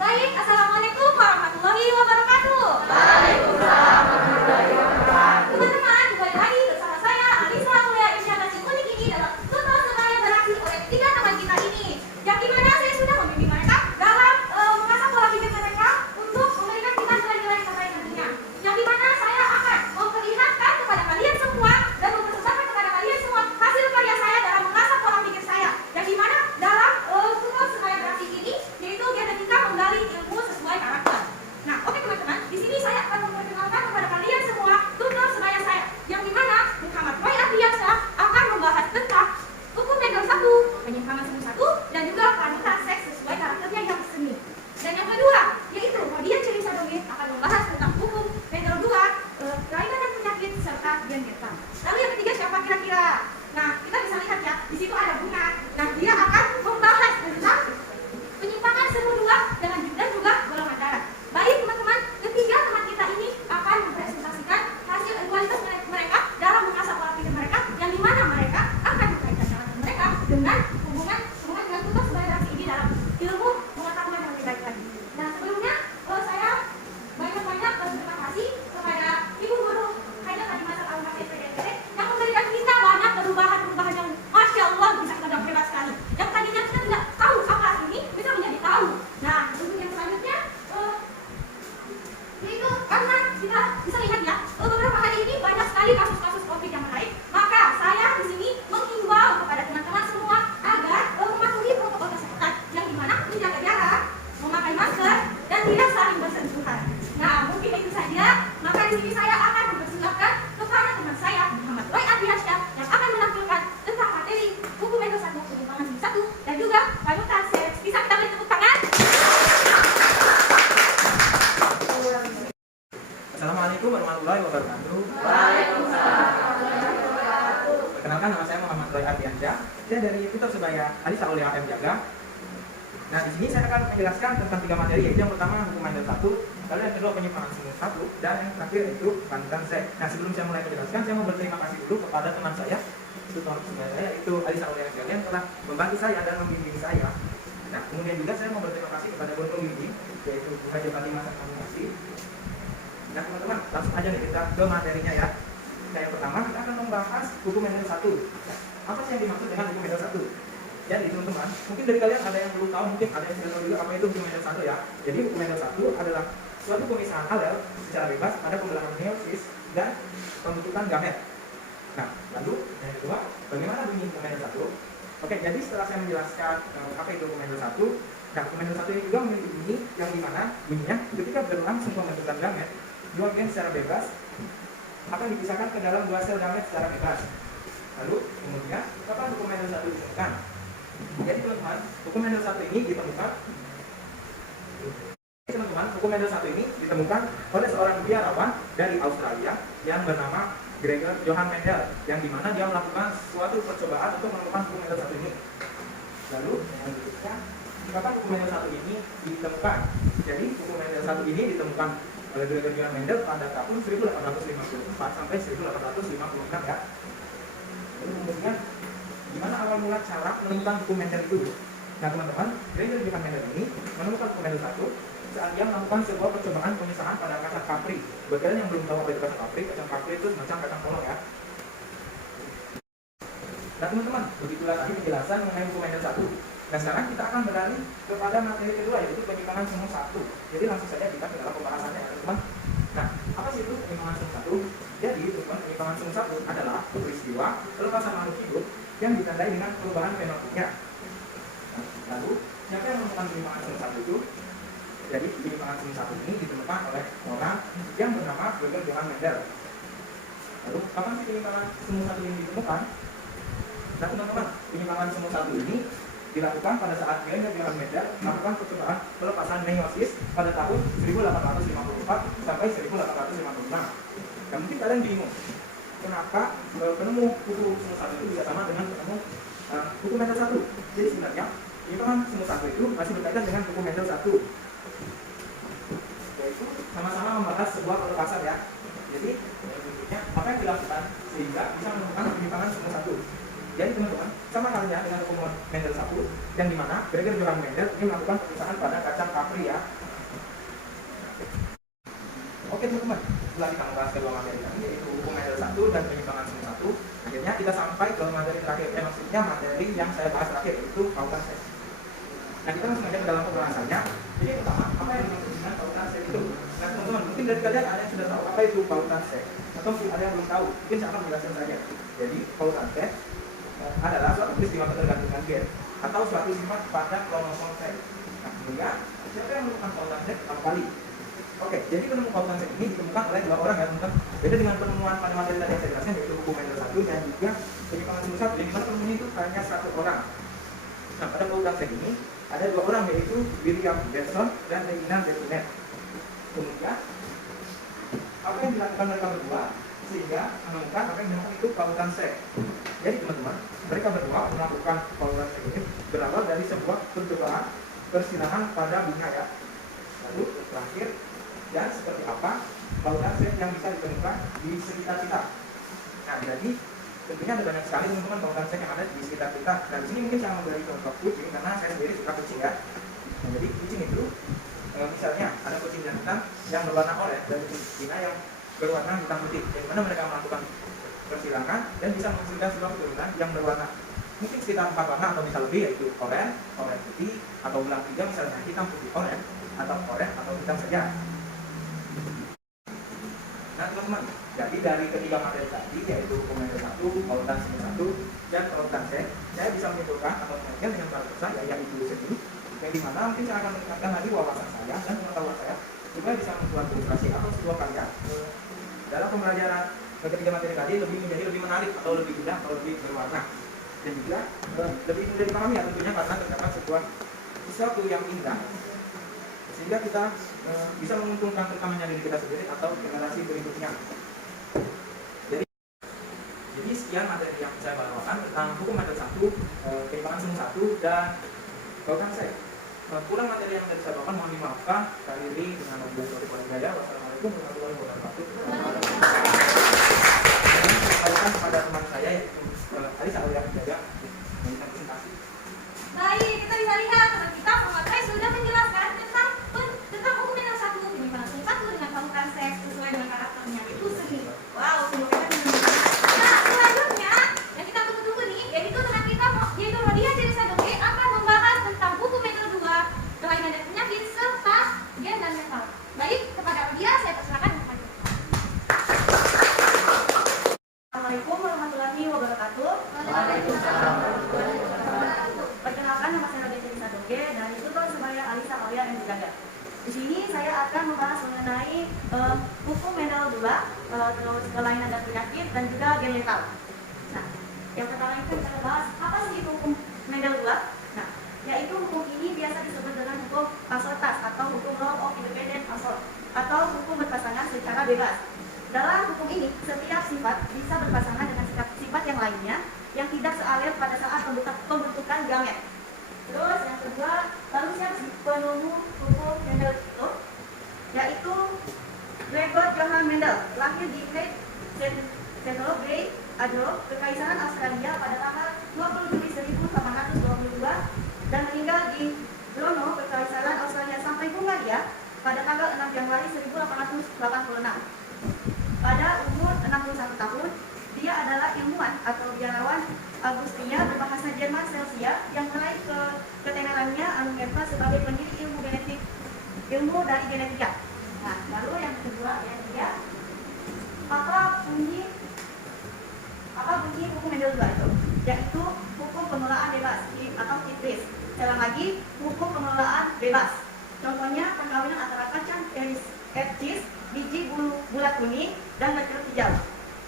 Baik, Assalamualaikum warahmatullahi wabarakatuh. Waalaikumsalam warahmatullahi wabarakatuh. Teman-teman, kembali lagi bersama saya Alisa Mulia Isya Nasi Kuning ini dalam tutor sebaya beraksi oleh tiga teman kita ini. Yang dimana saya sudah membimbing mereka dalam mengasah pola pikir mereka untuk memberikan kita nilai-nilai yang terbaik nantinya. Yang dimana saya akan memperlihatkan kepada kalian semua dan mempersembahkan kepada kalian semua hasil karya saya dalam mengasah pola pikir saya. Yang dimana dalam tutor sebaya beraksi ini yaitu genetika menggali ilmu sesuai karakter. Nah, oke teman-teman, di sini saya akan memperkenalkan kepada kalian semua tutor sebaya saya, yang dimana Muhammad Roy Ardiansyah akan membahas tentang hukum Mendel 1, penyimpangan semu 1, dan juga wanita seks sesuai karakternya yang seni. Dan yang kedua, yaitu Rodian Cerisa Domit akan membahas tentang hukum Mendel 2, kelainan dan penyakit serta gen getam. Lalu yang ketiga siapa kira-kira? Nah, kita bisa lihat ya, di situ ada bunga. Nah, dia akan membahas tentang penyimpangan semu 2 dan juga golongan darah. Baik teman-teman, ketiga teman kita ini akan mempresentasikan hasil kualitas mereka dalam mengasah pola pikir mereka, yang dimana mereka akan mengkaitkan karakter mereka dengan hubungan dengan tutor sebaya beraksi ini dalam ilmu pengetahuan yang lebih baik lagi. Nah, sebelumnya saya banyak-banyak berterima kasih kepada Ibu Guru Haidar Kadimasar Al-Masih PDMPT yang memberikan kita banyak perubahan-perubahan yang Masya Allah bisa kita hebat sekali. Yang tadinya kita tidak tahu apa ini bisa menjadi tahu. Nah, untuk yang selanjutnya yaitu karena kita bisa lihat ya, beberapa hari ini banyak sekali kasus-kasus COVID yang menaik, maka saya di sini menghimbau kepada teman-teman semua agar mematuhi protokol kesehatan, yang dimana menjaga jarak, memakai masker, dan tidak saling bersentuhan. Nah, mungkin itu saja. Maka di sini saya akan mempersilahkan kepada teman saya Muhammad Roy Ardiansyah yang akan menampilkan tentang materi hukum Mendel 1, penyimpangan semu 1, dan juga wanita seks. Bisa kita beri tepuk tangan? Assalamualaikum warahmatullahi wabarakatuh. Waalaikumsalam warahmatullahi wabarakatuh. Perkenalkan, nama saya Muhammad Roy Ardiansyah. Saya dari tutor sebaya Alisa Aulia M Jaga. Nah, di sini saya akan menjelaskan tentang tiga materi, yaitu yang pertama hukum Mendel 1, lalu yang kedua penyimpangan semu 1, dan yang terakhir itu wanita seks. Nah, sebelum saya mulai menjelaskan, saya mau berterima kasih dulu kepada teman saya, tutor sebaya saya, yaitu Alisa Aulia M Jaga, yang telah membantu saya dan membimbing saya. Nah, kemudian juga saya mau berterima kasih kepada guru pembimbing, yaitu Bu Haji Fatimah Sarkasi. Nah teman-teman, langsung aja nih kita ke materinya ya. Nah, yang pertama kita akan membahas hukum Mendel 1. Apa sih yang dimaksud dengan hukum Mendel 1? Jadi teman-teman, mungkin dari kalian ada yang belum tahu, mungkin ada yang tidak tahu juga apa itu hukum Mendel 1 ya. Jadi hukum Mendel 1 adalah suatu pemisahan alel secara bebas pada pembelahan meiosis dan pembentukan gamet. Nah, lalu yang kedua, bagaimana bunyi hukum Mendel 1? Oke, jadi setelah saya menjelaskan apa itu hukum Mendel 1, nah hukum Mendel 1 ini juga memiliki bunyi yang dimana bunyinya ketika berlangsung pembentukan gamet, dua gen secara bebas akan dipisahkan ke dalam dua sel gamet secara bebas. Lalu kemudian kapan hukum Mendel 1 ditemukan? Jadi teman-teman, hukum Mendel 1 ini ditemukan ini ditemukan oleh seorang biarawan dari Australia yang bernama Gregor Johann Mendel, yang dimana dia melakukan suatu percobaan untuk menemukan hukum Mendel 1 ini. Lalu yang berikutnya, kapan hukum Mendel 1 ini ditemukan? Jadi hukum Mendel 1 ini ditemukan oleh Gregor Johann Mendel pada tahun 1854 sampai 1856 ya. Lalu kemudian gimana awal mula cara menemukan hukum Mendel itu? Nah teman-teman, Gregor Johann Mendel ini menemukan hukum Mendel 1 saat dia melakukan sebuah percobaan pemisahan pada kacang kapri. Buat kalian yang belum tahu apa itu kacang kapri itu semacam kacang polong ya. Nah teman-teman, begitulah tadi penjelasan mengenai hukum Mendel 1. Nah sekarang kita akan beralih kepada materi kedua, yaitu penyimpangan semu 1. Jadi langsung saja kita ke dalam pembahasannya ya teman-teman. Nah, apa sih itu penyimpangan semu 1? Jadi teman-teman, penyimpangan semu 1 adalah peristiwa pelepasan makhluk hidup yang ditandai dengan perubahan fenotipnya. Nah, lalu siapa yang menemukan penyimpangan semu 1 itu? Jadi penyimpangan semu 1 ini ditemukan oleh orang yang bernama Gregor Johann Mendel. Lalu kapan sih penyimpangan semu 1 ini ditemukan? Nah teman-teman, penyimpangan semu 1 ini dilakukan pada saat Gregor Johann Mendel melakukan percobaan pelepasan meiosis pada tahun 1854 sampai 1856. Nah mungkin kalian bingung, kenapa penemu hukum semu 1 itu bisa sama dengan penemu hukum Mendel 1? Jadi sebenarnya penyimpangan semu 1 itu masih berkaitan dengan hukum Mendel 1, yaitu sama-sama membahas sebuah pelepasan ya. Jadi berikutnya apa yang dilakukan sehingga bisa menemukan penyimpangan semu 1? Jadi teman-teman, sama halnya dengan hukum Mendel 1, yang dimana Gregor Johann Mendel ini melakukan pemisahan pada kacang kapri ya. teman-teman, setelah kita membahas kedua materi tadi, yaitu hukum Mendel 1 dan penyimpangan semu 1, akhirnya kita sampai ke materi terakhir, maksudnya materi yang saya bahas terakhir, yaitu pautan seks. Nah, kita langsung aja ke dalam pembahasannya. Jadi pertama, apa yang dimaksud dengan pautan seks itu? Nah, teman-teman, mungkin dari kalian ada yang sudah tahu apa itu pautan seks, atau mungkin ada yang belum tahu. Mungkin saya akan menjelaskan saja. Jadi, pautan seks adalah suatu peristiwa ketergantungan gen atau suatu sifat pada kromosom seks. Nah, kemudian siapa yang menemukan pautan seks pertama kali? Oke, jadi penemu pautan seks ini ditemukan oleh dua orang ya teman-teman. Beda dengan penemuan pada materi tadi yang saya jelaskan, yaitu hukum Mendel 1 dan juga penyimpangan semu 1. Jadi mana penemunya itu hanya satu orang. Nah, pada pautan seks ini ada dua orang, yaitu William Benson dan Regina Bertunet. Kemudian apa yang dilakukan mereka berdua sehingga menemukan apa yang dinamakan itu pautan seks. Jadi teman-teman, mereka berdua melakukan pautan seks ini berawal dari sebuah percobaan persilangan pada bunga ya. Lalu terakhir, dan seperti apa pautan seks yang bisa ditemukan di sekitar kita. Nah, jadi tentunya ada banyak sekali teman-teman pautan seks yang ada di sekitar kita. Nah, di sini mungkin saya memberi contoh kucing karena saya sendiri suka kucing ya. Nah, jadi kucing itu misalnya ada kucing jantan yang berwarna oranye dan kucing Cina yang berwarna hitam putih. Di mana mereka melakukan persilangan dan bisa menghasilkan sebuah keturunan yang berwarna mungkin sekitar 4 warna atau bisa lebih, yaitu oranye, oranye putih, atau belang 3 misalnya hitam putih oranye, atau oranye atau hitam saja. Nah teman-teman, jadi dari ketiga materi tadi, yaitu hukum Mendel 1, pautan semu 1, dan pautan seks, saya bisa menyimpulkan atau mengaitkan dengan bahasa saya, yaitu seni, yang dimana mungkin saya akan meningkatkan lagi wawasan saya dan pengetahuan saya supaya bisa membuat ilustrasi atau sebuah karya dalam pembelajaran ketiga materi tadi menjadi lebih menarik atau lebih indah atau lebih berwarna, dan juga lebih mudah dipahami ya tentunya karena terdapat sebuah sesuatu yang indah sehingga kita bisa menguntungkan terutamanya diri kita sendiri atau generasi berikutnya. Jadi sekian materi yang saya bawakan tentang hukum Mendel 1, penyimpangan semu 1, dan pautan seks. Kurang materi yang tadi saya bawakan mohon dimaafkan. Kali ini dengan membuka hidayah. Wassalamualaikum warahmatullahi wabarakatuh. Dan kepada teman saya yaitu Alisa Aulia menjaga memberikan presentasi. Baik, kita bisa lihat teman kita Muhammad Rai sudah menjelaskan tentang hukum Mendel 1, penyimpangan semu 1 dengan pautan seks sesuai dengan karakternya, itu seni. Wow, semoga nah, selanjutnya yang kita tunggu-tunggu nih, yaitu teman kita yaitu Rodia Cerisa Doge akan membahas tentang hukum Mendel 2, kelainan dan penyakit serta gen dan mental. Baik, kepada Rodia saya persilakan. Assalamualaikum warahmatullahi wabarakatuh. Waalaikumsalam warahmatullahi wabarakatuh. Perkenalkan, nama saya Rodia Cerisa Doge dari Tutor Sebaya Alisa Aulia yang Jaga. Di sini saya akan membahas mengenai hukum Mendel 2, terus kelainan dan penyakit dan juga gen mental. Nah, yang pertama itu kita bahas apa sih itu hukum Mendel 2? Nah, yaitu hukum ini biasa disebut dengan hukum assortas atau hukum law of independent assort atau hukum berpasangan secara bebas. Dalam hukum ini, setiap sifat bisa berpasangan dengan sifat yang lainnya yang tidak sealel pada saat pembentukan gamet. Terus yang kedua, lalu siapa sih penemu hukum Mendel itu? Yaitu Gregor Johann Mendel, lahir di Saint-Louis, Adolf, Kekaisaran Australia pada tanggal 20 Juli 1822 dan meninggal di Brno, Kekaisaran Australia sampai Hungaria pada tanggal 6 Januari 1886. Pada umur 61 tahun, dia adalah ilmuwan atau biarawan Augustina berbahasa Jerman Celsia yang meraih ketenarannya Alungenpa sebagai pendiri ilmu dari genetika. Nah, lalu yang kedua yang ketiga, apa bunyi hukum Mendel 2 itu? Yaitu hukum pengelolaan bebas atau IPRIS. Sekali lagi, hukum pengelolaan bebas. Contohnya perkawinan antara kacang etis, biji bulat kuning, dan berkerut hijau.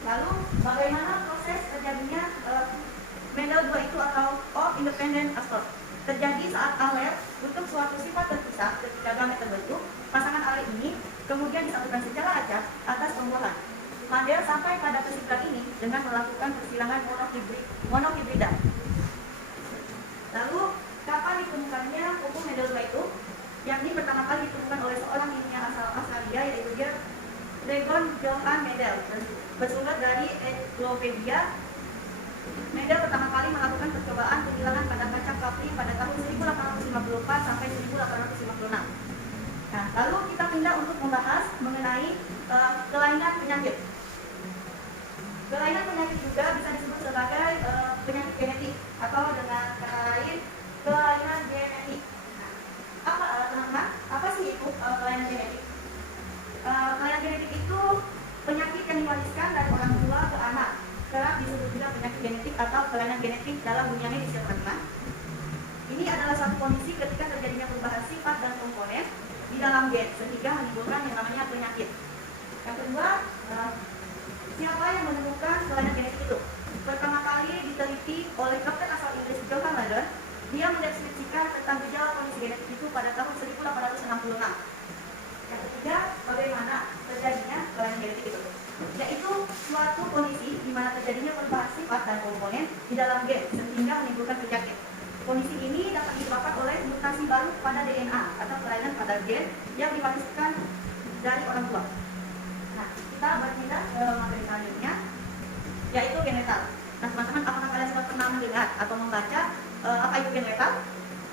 Lalu bagaimana proses terjadinya Mendel 2 itu atau independent assort? Terjadi saat alel untuk suatu sifat terpisah ketika gamet terbentuk, pasangan alel ini kemudian disatukan secara acak atas pembuahan. Mendel sampai pada kesimpulan ini dengan melakukan persilangan monohibrida. Lalu kapan ditemukannya hukum Mendel 2 itu? Yakni pertama kali ditemukan oleh seorang ilmuwan asal Australia yaitu Gregor Johann Mendel, bersumber dari Encyclopedia. Mendel pertama kali melakukan percobaan penghilangan pada kacang kapling pada tahun 1854 sampai 1856. Nah, lalu kita pindah untuk membahas mengenai kelainan penyakit. Kelainan penyakit juga bisa disebut sebagai penyakit genetik atau dengan kata lain kelainan genetik. Apa teman-teman? Apa sih itu kelainan genetik? Kelainan genetik itu penyakit yang diwariskan dari orang tua ke anak. Kerap disebut juga penyakit genetik atau kelainan genetik dalam dunia medis, ya teman-teman. Ini adalah satu kondisi ketika terjadinya perubahan sifat dan komponen di dalam gen sehingga menimbulkan yang namanya penyakit. Yang kedua, siapa yang menemukan kelainan genetik itu? Pertama kali diteliti oleh dokter asal Inggris Johann Lander. Dia mendeskripsikan tentang gejala kondisi genetik itu pada tahun 1866. Yang ketiga, bagaimana terjadinya kelainan genetik itu? Yaitu suatu kondisi di mana terjadinya perubahan sifat dan komponen di dalam gen sehingga menimbulkan penyakit. Kondisi ini dapat disebabkan oleh mutasi baru pada DNA atau kelainan pada gen yang diwariskan dari orang tua. Nah, kita berpindah ke materi selanjutnya, yaitu gen letal. Nah, teman-teman, apakah kalian sudah pernah mendengar atau membaca apa itu gen letal?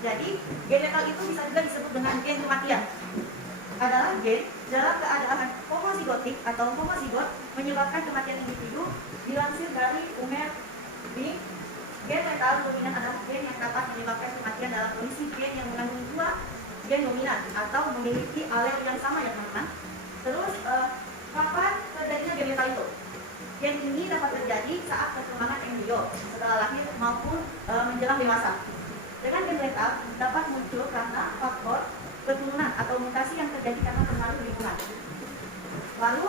Jadi, gen letal itu bisa juga disebut dengan gen kematian. Adalah gen dalam keadaan homozigotik atau homozigot menyebabkan kematian individu. Dilansir dari Umer Bing, gen letal dominan adalah gen yang dapat menyebabkan kematian dalam kondisi gen yang mengandung dua gen dominan atau memiliki alel yang sama, ya teman-teman. Terus, kapan terjadinya gen letal itu? Gen ini dapat terjadi saat perkembangan embrio setelah lahir maupun menjelang dewasa. Dengan gen letal dapat muncul karena faktor keturunan atau mutasi yang terjadi karena pengaruh lingkungan. Lalu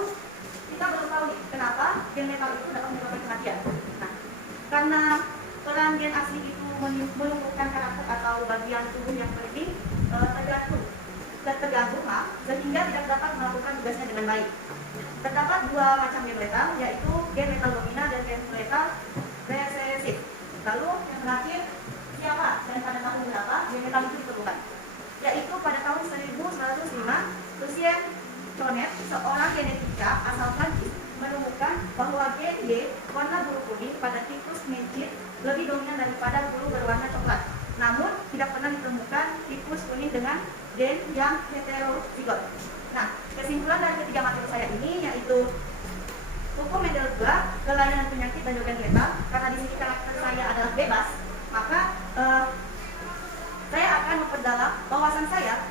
kita belum tahu nih kenapa gen letal itu dapat menyebabkan kematian. Nah, karena peran gen asli itu melumpuhkan karakter atau bagian tubuh yang penting terganggu, sehingga tidak dapat melakukan tugasnya dengan baik. Terdapat dua macam gen letal, yaitu gen letal dominan dan gen letal resesif. Lalu yang terakhir, siapa dan pada tahun berapa gen letal itu ditemukan? Yaitu pada tahun 1905, Lucien Chonet, seorang genetika asal Prancis, menemukan bahwa gen Y warna bulu kuning pada tikus mencit lebih dominan daripada bulu berwarna coklat. Namun tidak pernah ditemukan tikus kuning dengan gen yang heterozigot. Nah, kesimpulan dari ketiga materi saya ini yaitu hukum Mendel 2, kelainan penyakit dan juga gen letal. Karena di sini karakter saya adalah bebas, maka saya akan memperdalam wawasan saya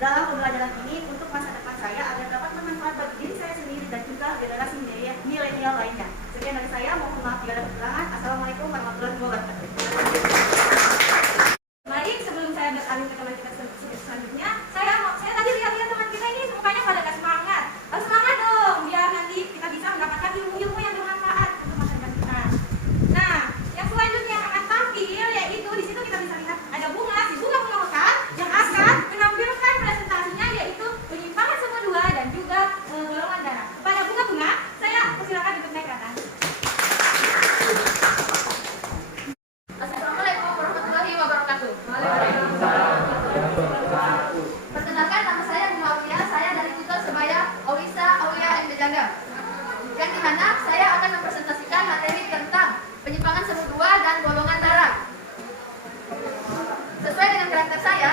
dalam pembelajaran ini untuk masa depan saya agar dapat bermanfaat bagi diri saya sendiri dan juga generasi milenial lainnya. Sekian dari saya, mohon maaf jika ada kekurangan. Assalamualaikum warahmatullahi wabarakatuh. Baik, sebelum saya beralih ke teman kita selanjutnya, saya tadi lihat teman kita ini mukanya pada gak semangat. Harus semangat dong, biar nanti kita bisa mendapatkan ilmu-ilmu yang bermanfaat untuk masa depan kita. Nah, yang selanjutnya yang akan tampil yaitu di situ kita bisa lihat ada bunga, si bunga mekar yang akan menampilkan presentasinya yaitu penyimpangan semu 2 dan juga golongan darah. Kepada bunga-bunga, saya persilakan untuk naik ke atas. Assalamualaikum warahmatullahi wabarakatuh. Perkenalkan, nama saya Bunga Aulia. Saya dari Tutor Sebaya Aurisa Aulia M. Jaga. Yang dimana saya akan mempresentasikan materi tentang penyimpangan semu 2 dan golongan darah. Sesuai dengan karakter saya,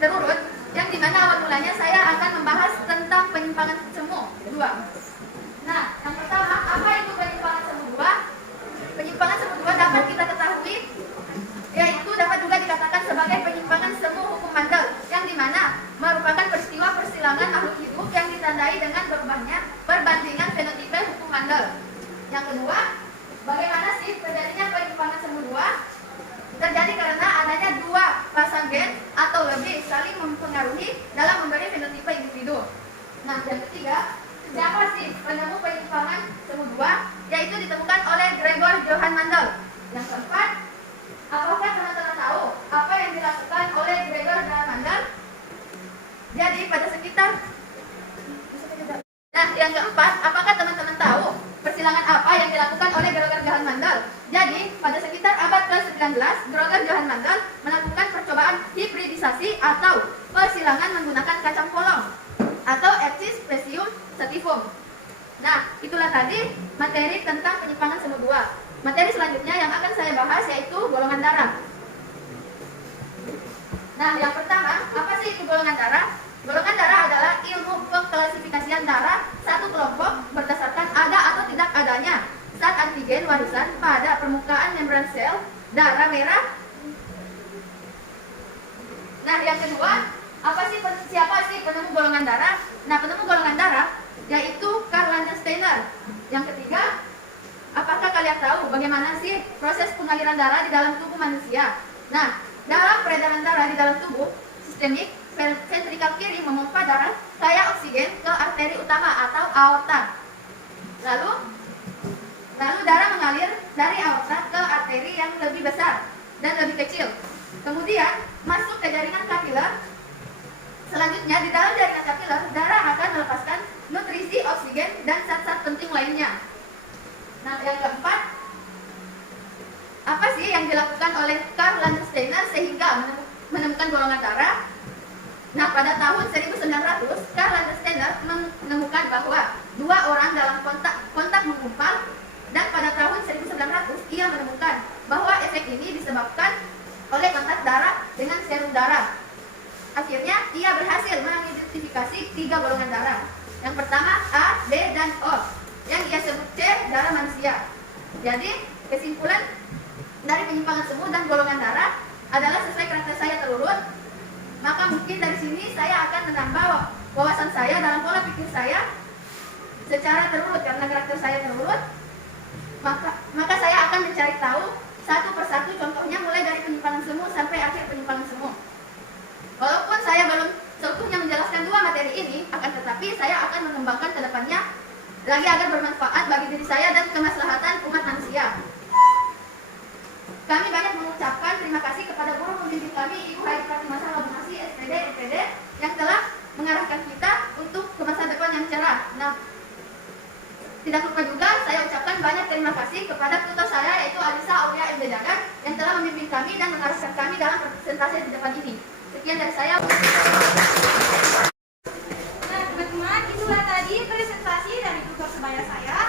terurut, yang dimana awal mulanya saya akan membahas tentang penyimpangan semu 2. Nah, yang pertama, apa itu penyimpangan semu 2? Penyimpangan semu 2 dapat kita ketahui, yaitu dapat juga dikatakan sebagai penyimpangan semu hukum Mandel, yang dimana merupakan peristiwa persilangan makhluk hidup yang ditandai dengan berubahnya perbandingan fenotipe hukum Mandel. Yang kedua, bagaimana sih terjadinya penyimpangan semu 2? Terjadi karena adanya dua pasang gen atau lebih saling mempengaruhi dalam memberi fenotipe individu. Nah, yang ketiga, siapa sih penemu penyimpangan semu 2? Yaitu ditemukan oleh Gregor Johann Mandel. Yang keempat, apakah teman-teman tahu apa yang dilakukan oleh Gregor Johann Mandel? Jadi pada sekitar yang keempat, apakah teman-teman tahu persilangan apa yang dilakukan oleh Gregor Johann Mandel? Jadi, pada sekitar abad ke-19, Gregor Johann Mandel melakukan percobaan hibridisasi atau persilangan menggunakan kacang polong atau Apis specium sativum. Nah, itulah tadi materi tentang penyimpangan semu 2. Materi selanjutnya yang akan saya bahas yaitu golongan darah. Nah, yang pertama, apa sih itu golongan darah? Golongan warisan pada permukaan membran sel darah merah. Nah, yang kedua, siapa sih penemu golongan darah? Nah, penemu golongan darah yaitu Karl Landsteiner. Yang ketiga, apakah kalian tahu bagaimana sih proses pengaliran darah di dalam tubuh manusia? Nah, dalam peredaran darah di dalam tubuh sistemik, ventrikal kiri memompa darah kaya oksigen ke arteri utama atau aorta. Lalu darah mengalir dari aorta ke arteri yang lebih besar dan lebih kecil. Kemudian masuk ke jaringan kapiler. Selanjutnya di dalam jaringan kapiler, darah akan melepaskan nutrisi, oksigen, dan zat-zat penting lainnya. Nah, yang keempat, apa sih yang dilakukan oleh Karl Landsteiner sehingga menemukan golongan darah? Nah, pada tahun 1900, Karl Landsteiner menemukan bahwa dua orang dalam kontak menggumpal, dan pada tahun 1900 ia menemukan bahwa efek ini disebabkan oleh kontak darah dengan serum darah. Akhirnya, ia berhasil mengidentifikasi 3 golongan darah. Yang pertama A, B, dan O, yang ia sebut C, darah manusia. Jadi, kesimpulan dari penyimpangan semu dan golongan darah adalah sesuai karakter saya terurut. Maka mungkin dari sini saya akan menambah wawasan saya dalam pola pikir saya secara terurut. Karena karakter saya terurut, maka saya akan mencari tahu satu persatu contohnya mulai dari penyimpangan semu sampai akhir penyimpangan semu. Walaupun saya belum seutuhnya menjelaskan 2 materi ini, akan tetapi saya akan mengembangkan ke depannya lagi agar bermanfaat bagi diri saya dan kemaslahatan umat manusia. Kami banyak mengucapkan terima kasih kepada guru pembimbing kami, Ibu Haji Fatimah Salawasi, SPD, MPD, yang telah mengarahkan kita untuk ke masa depan yang cerah. Nah, tidak lupa juga saya ucapkan banyak terima kasih kepada tutor saya yaitu Alisa Aulia MD Jagan yang telah membimbing kami dan mengarahkan kami dalam presentasi di depan ini. Sekian dari saya. Nah, teman-teman, itulah tadi presentasi dari tutor sebaya saya.